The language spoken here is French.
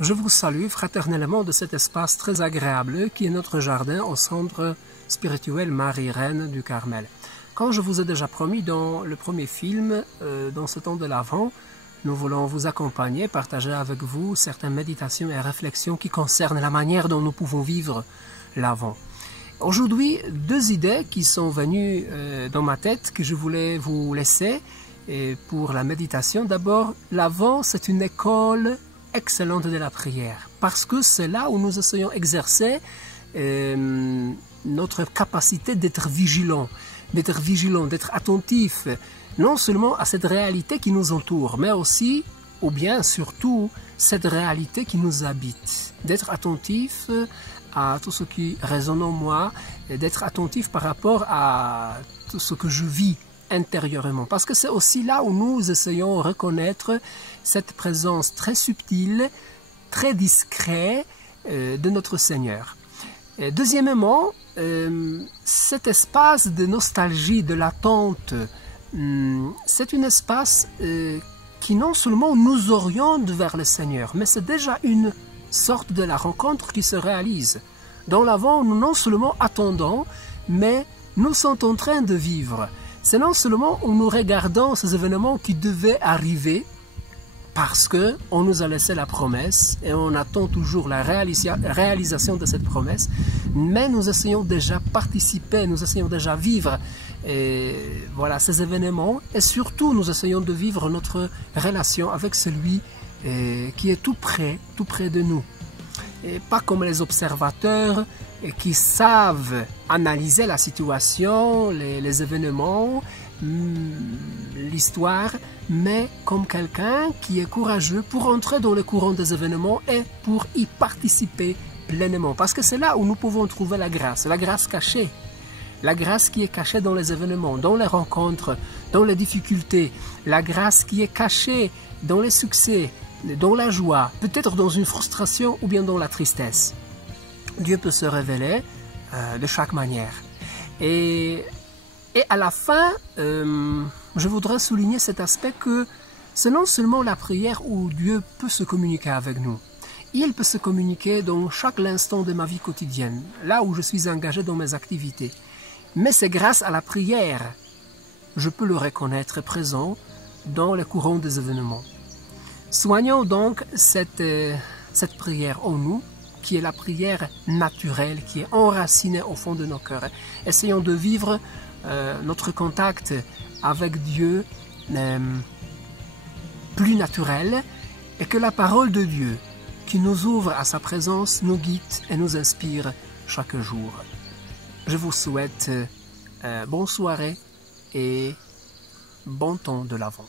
Je vous salue fraternellement de cet espace très agréable qui est notre jardin au centre spirituel Marie-Reine du Carmel. Quand je vous ai déjà promis dans le premier film, dans ce temps de l'Avent, nous voulons vous accompagner, partager avec vous certaines méditations et réflexions qui concernent la manière dont nous pouvons vivre l'Avent. Aujourd'hui, deux idées qui sont venues dans ma tête que je voulais vous laisser pour la méditation. D'abord, l'Avent, c'est une école excellente de la prière, parce que c'est là où nous essayons d'exercer notre capacité d'être vigilant, d'être attentif, non seulement à cette réalité qui nous entoure, mais aussi, ou bien surtout, cette réalité qui nous habite, d'être attentif à tout ce qui résonne en moi, d'être attentif par rapport à tout ce que je vis intérieurement, parce que c'est aussi là où nous essayons de reconnaître cette présence très subtile, très discrète de notre Seigneur. Et deuxièmement, cet espace de nostalgie, de l'attente, c'est un espace qui non seulement nous oriente vers le Seigneur, mais c'est déjà une sorte de la rencontre qui se réalise. Dans l'Avent, nous non seulement attendons, mais nous sommes en train de vivre. C'est non seulement où nous regardons ces événements qui devaient arriver, parce qu'on nous a laissé la promesse et on attend toujours la réalisation de cette promesse, mais nous essayons déjà participer, nous essayons déjà vivre voilà, ces événements, et surtout nous essayons de vivre notre relation avec celui qui est tout près de nous. Et pas comme les observateurs qui savent analyser la situation, les événements, l'histoire, mais comme quelqu'un qui est courageux pour entrer dans le courant des événements et pour y participer pleinement. Parce que c'est là où nous pouvons trouver la grâce cachée. La grâce qui est cachée dans les événements, dans les rencontres, dans les difficultés. La grâce qui est cachée dans les succès, dans la joie, peut-être dans une frustration ou bien dans la tristesse. Dieu peut se révéler de chaque manière. Et à la fin, je voudrais souligner cet aspect que c'est non seulement la prière où Dieu peut se communiquer avec nous. Il peut se communiquer dans chaque instant de ma vie quotidienne, là où je suis engagé dans mes activités. Mais c'est grâce à la prière, je peux le reconnaître présent dans le courant des événements. Soignons donc cette prière en nous, qui est la prière naturelle, qui est enracinée au fond de nos cœurs. Essayons de vivre notre contact avec Dieu plus naturel, et que la parole de Dieu qui nous ouvre à sa présence nous guide et nous inspire chaque jour. Je vous souhaite bonne soirée et bon temps de l'Avent.